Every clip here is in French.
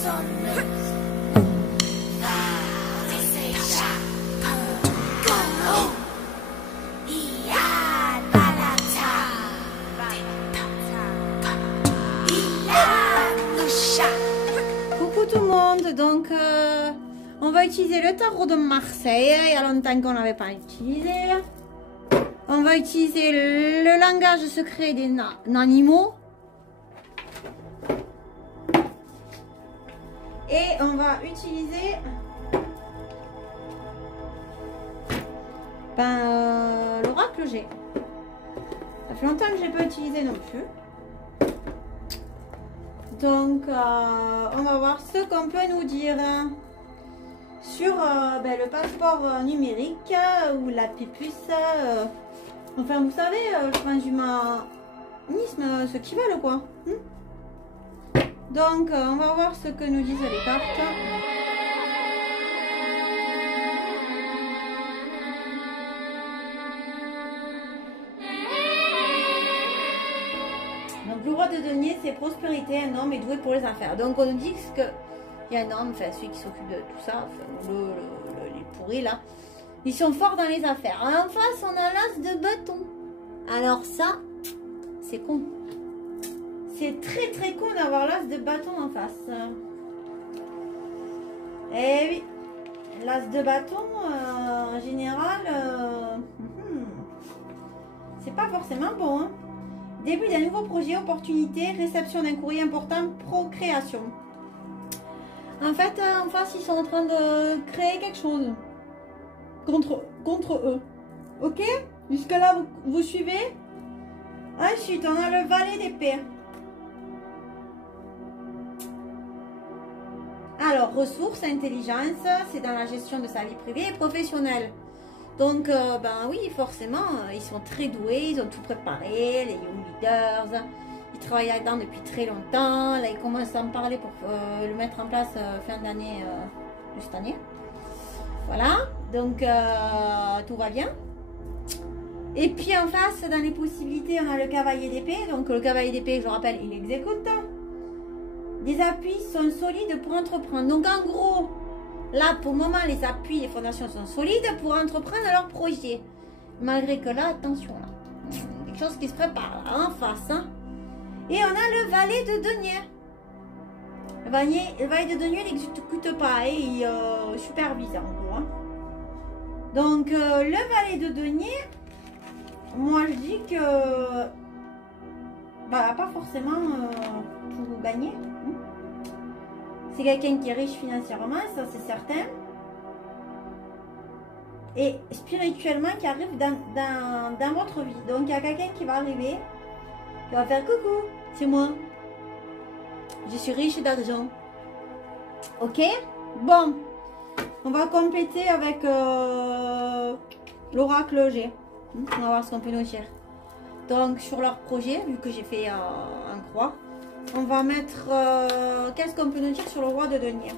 Coucou tout le monde, donc on va utiliser le tarot de Marseille. Il y a longtemps qu'on n'avait pas utilisé. On va utiliser le langage secret des animaux. Et on va utiliser l'oracle G. Ça fait longtemps que je n'ai pas utilisé non plus. Donc, on va voir ce qu'on peut nous dire sur le passeport numérique ou la puce. Enfin, vous savez, le transhumanisme, ce qu'ils veulent, quoi. Donc, on va voir ce que nous disent les cartes. Donc, le roi de denier, c'est prospérité, un homme est doué pour les affaires. Donc, on nous dit qu'il y a un homme, enfin, celui qui s'occupe de tout ça, enfin, les pourris, là. Ils sont forts dans les affaires. En face, on a l'as de bâton. Alors ça, c'est con. C'est très très con d'avoir l'as de bâton en face. Eh oui, l'as de bâton, en général, c'est pas forcément bon. Hein. Début d'un nouveau projet, opportunité, réception d'un courrier important, procréation. En fait, en face, ils sont en train de créer quelque chose contre eux. Ok? Jusque là, vous suivez? Ensuite, on a le valet d'épée. Alors, ressources, intelligence, c'est dans la gestion de sa vie privée et professionnelle. Donc, ben oui, forcément, ils sont très doués, ils ont tout préparé, les young leaders, ils travaillent là-dedans depuis très longtemps. Là, ils commencent à en parler pour le mettre en place fin d'année de cette année. Voilà, donc tout va bien. Et puis en face, dans les possibilités, on a le cavalier d'épée. Donc le cavalier d'épée, je le rappelle, il exécute. Les appuis sont solides pour entreprendre. Donc en gros, là pour le moment, les appuis, les fondations sont solides pour entreprendre leur projet. Malgré que là, attention, là, quelque chose qui se prépare là, en face. Hein. Et on a le valet de denier. Le valet de denier n'exécute pas, et il supervise en gros. Hein. Donc le valet de denier, moi je dis que pas forcément tout gagner. C'est quelqu'un qui est riche financièrement, ça c'est certain. Et spirituellement qui arrive dans votre vie. Donc il y a quelqu'un qui va arriver, qui va faire coucou, c'est moi. Je suis riche d'argent. Ok? Bon. On va compléter avec l'oracle G. On va voir ce qu'on peut nous dire. Donc, sur leur projet, vu que j'ai fait un croix, on va mettre... qu'est-ce qu'on peut nous dire sur le roi de denier?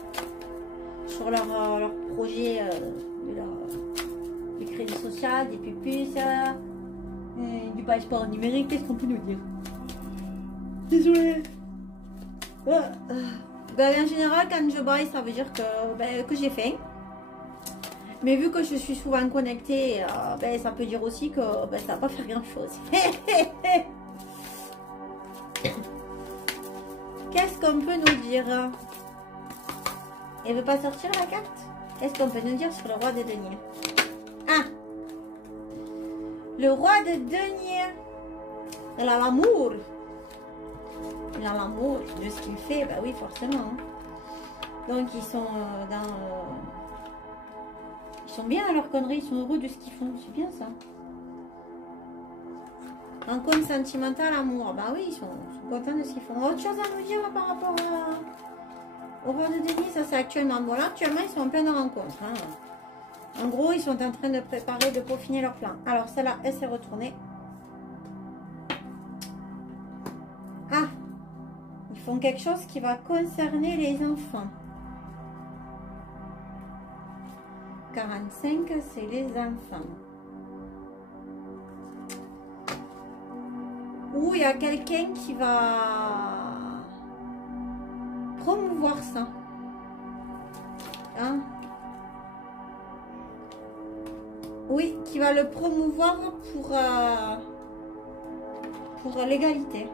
Sur leur projet du crédit social, des pupuses, du passeport numérique. Qu'est-ce qu'on peut nous dire? Désolée. En général, quand je baille, ça veut dire que j'ai faim. Mais vu que je suis souvent connectée, ça peut dire aussi que ça va pas faire grand chose. Qu'est-ce qu'on peut nous dire? Elle veut pas sortir la carte? Qu'est-ce qu'on peut nous dire sur le roi de denier? Ah! Le roi de denier. Elle a l'amour. Il a l'amour de ce qu'il fait, bah oui, forcément. Donc, ils sont ils sont bien à leur connerie, ils sont heureux de ce qu'ils font, c'est bien ça. En compte sentimental, amour, bah oui, ils sont contents de ce qu'ils font. Autre chose à nous dire par rapport au roi de denier, ça c'est actuellement. Bon, là, actuellement, ils sont en pleine rencontre. Hein. En gros, ils sont en train de préparer, de peaufiner leur plan. Alors, celle-là, elle s'est retournée. Ah! Ils font quelque chose qui va concerner les enfants. 45, c'est les enfants. Ou il y a quelqu'un qui va promouvoir ça. qui va le promouvoir pour l'égalité.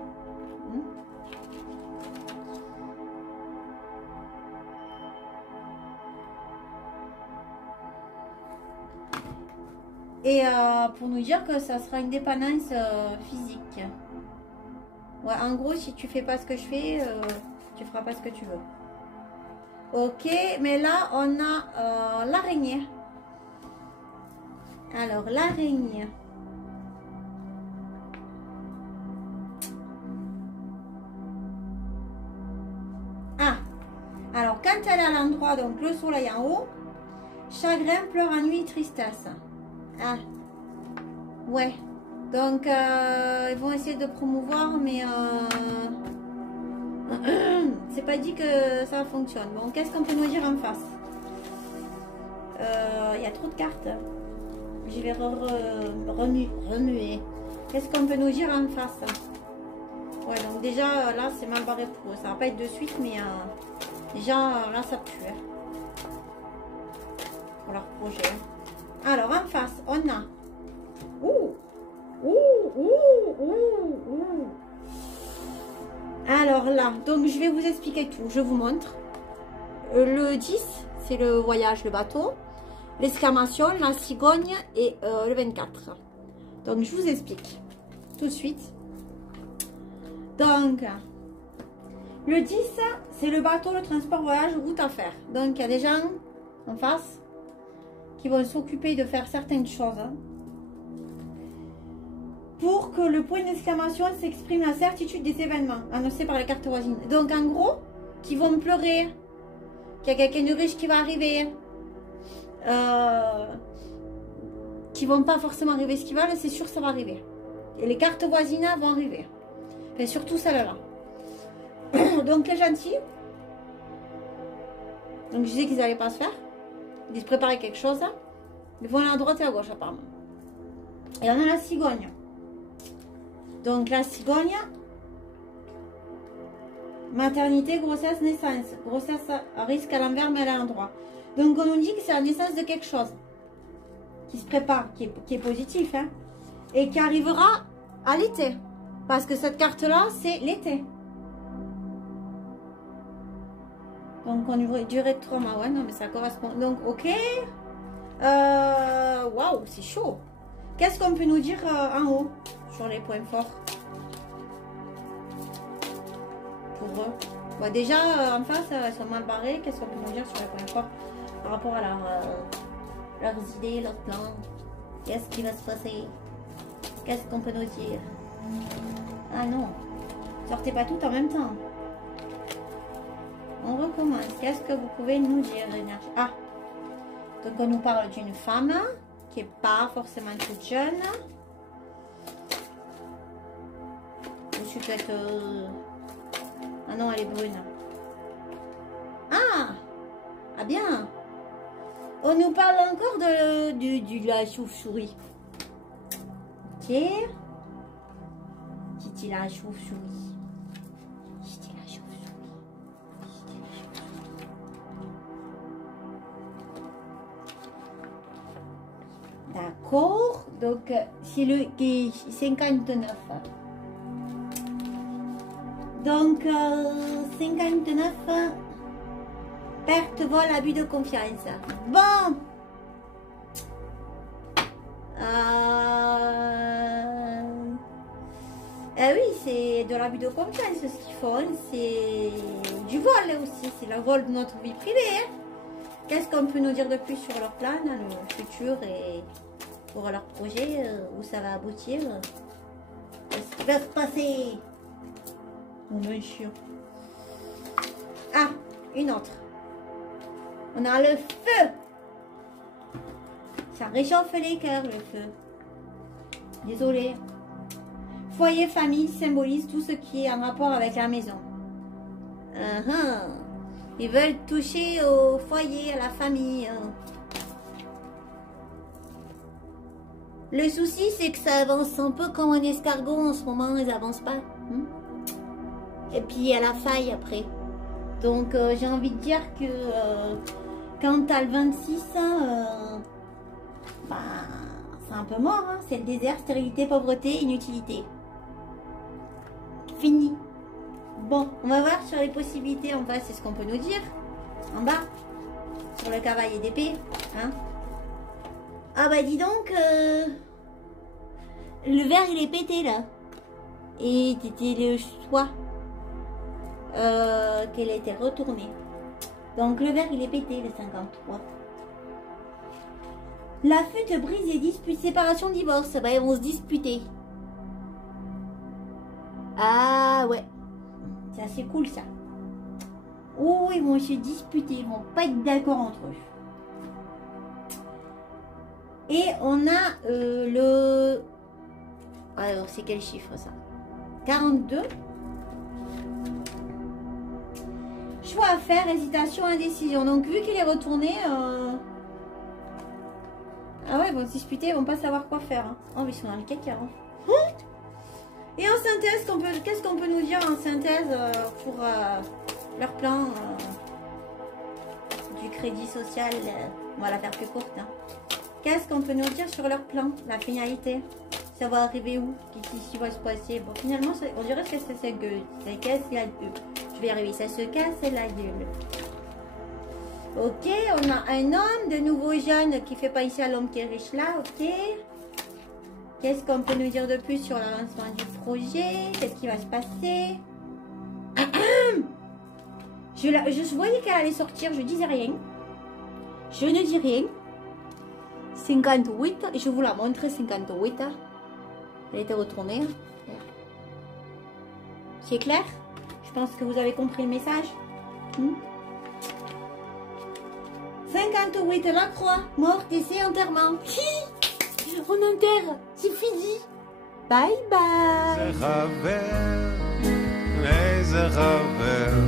Et pour nous dire que ça sera une dépendance physique. Ouais, en gros, si tu fais pas ce que je fais, tu feras pas ce que tu veux. Ok, mais là, on a l'araignée. Alors, l'araignée. Ah, alors quand elle est à l'endroit, donc le soleil en haut, chagrin, pleurs, ennui, tristesse. Ah, ouais. Donc, ils vont essayer de promouvoir, mais c'est pas dit que ça fonctionne. Bon, qu'est-ce qu'on peut nous dire en face? Il y a trop de cartes. Je vais remuer. Qu'est-ce qu'on peut nous dire en face? Ouais, donc déjà, là, c'est mal barré pour eux. Ça va pas être de suite, mais déjà, là, ça pue. Hein, pour leur projet. Alors, en face, on a... Alors là, donc je vais vous expliquer tout. Je vous montre. Le 10, c'est le voyage, le bateau. L'exclamation, la cigogne et le 24. Donc, je vous explique tout de suite. Donc, le 10, c'est le bateau, le transport, voyage, route à faire. Donc, il y a des gens en face qui vont s'occuper de faire certaines choses pour que le point d'exclamation s'exprime la certitude des événements annoncés par les cartes voisines. Donc, en gros, qui vont pleurer, qu'il y a quelqu'un de riche qui va arriver, qui vont pas forcément arriver ce qu'ils veulent, c'est sûr que ça va arriver. Et les cartes voisines vont arriver. Enfin, surtout celle-là. Donc, les gentils, donc je disais qu'ils n'allaient pas se faire. Ils se préparaient quelque chose. Ils vont aller à droite et à gauche, apparemment. Et on a la cigogne. Donc, la cigogne, maternité, grossesse, naissance. Grossesse à risque à l'envers, mais à l'endroit. Donc, on nous dit que c'est la naissance de quelque chose qui se prépare, qui est positif, hein, et qui arrivera à l'été. Parce que cette carte-là, c'est l'été. Donc, on durée de 3 mois. Ouais, non, mais ça correspond. Donc, ok. Waouh, c'est chaud. Qu'est-ce qu'on peut nous dire en haut sur les points forts pour eux? Bon, déjà, en face, elles sont mal barrées. Qu'est-ce qu'on peut nous dire sur les points forts par rapport à leurs idées, leurs plans? Qu'est-ce qui va se passer? Qu'est-ce qu'on peut nous dire? Ah non, sortez pas tout en même temps. On recommence. Qu'est-ce que vous pouvez nous dire, l'énergie? Ah, donc on nous parle d'une femme qui n'est pas forcément toute jeune. Je suis peut-être... Ah non, elle est brune. Ah, ah bien. On nous parle encore de la chauve-souris. Ok. Titi la chauve-souris. Titi la chauve-souris. D'accord. Donc, c'est le 59. Donc, 59. Perte, vol, abus de confiance. Bon. Oui, c'est de l'abus de confiance ce qu'ils font. C'est du vol aussi. C'est le vol de notre vie privée. Hein. Qu'est-ce qu'on peut nous dire de plus sur leur plan, le futur et pour leur projet, où ça va aboutir? Qu'est-ce qui va se passer? Mon monsieur. Ah, une autre. On a le feu. Ça réchauffe les cœurs, le feu. Désolée. Foyer, famille symbolise tout ce qui est en rapport avec la maison. Ils veulent toucher au foyer, à la famille. Le souci, c'est que ça avance un peu comme un escargot en ce moment. Ils n'avancent pas. Et puis, il y a la faille après. Donc, j'ai envie de dire que quand tu as le 26, bah, C'est un peu mort, hein. C'est le désert, stérilité, pauvreté, inutilité. Fini. Bon, on va voir sur les possibilités en bas, c'est ce qu'on peut nous dire. En bas, sur le cavalier d'épée. Hein. Ah bah dis donc, le verre il est pété là. Et c'était le choix qu'elle a été retournée. Donc le verre il est pété, le 53. La flûte brise et dispute, séparation, divorce. Bah ils vont se disputer. Ah ouais. C'est assez cool ça. Oh ils vont se disputer, ils vont pas être d'accord entre eux. Et on a le... Alors c'est quel chiffre ça? 42. Choix à faire, hésitation, indécision. Donc vu qu'il est retourné... Ah ouais, ils vont se disputer, ils vont pas savoir quoi faire. Hein. Oh, mais ils sont dans le caca. Hein. Et en synthèse, qu'est-ce qu'on peut nous dire en synthèse pour leur plan du crédit social? On va la faire plus courte. Hein. Qu'est-ce qu'on peut nous dire sur leur plan? La finalité? Ça va arriver où? Qu'est-ce qui va se passer? Bon, finalement, on dirait que ça se gueule. Ça casse la gueule. Je vais y arriver. Ça se casse la gueule. Ok, on a un homme, de nouveau jeune, qui fait pas ici à l'homme qui est riche là. Ok. Qu'est-ce qu'on peut nous dire de plus sur l'avancement du projet? Qu'est-ce qui va se passer? Je voyais qu'elle allait sortir, je disais rien. Je ne dis rien. 58, et je vous la montre, 58. Elle a été retournée. C'est clair? Je pense que vous avez compris le message. 58, la croix, mort, décès, enterrement. On enterre, c'est fini. Bye bye. איזה חבר,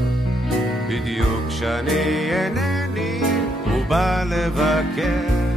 בדיוק כשאני אינני, הוא בא לבקר.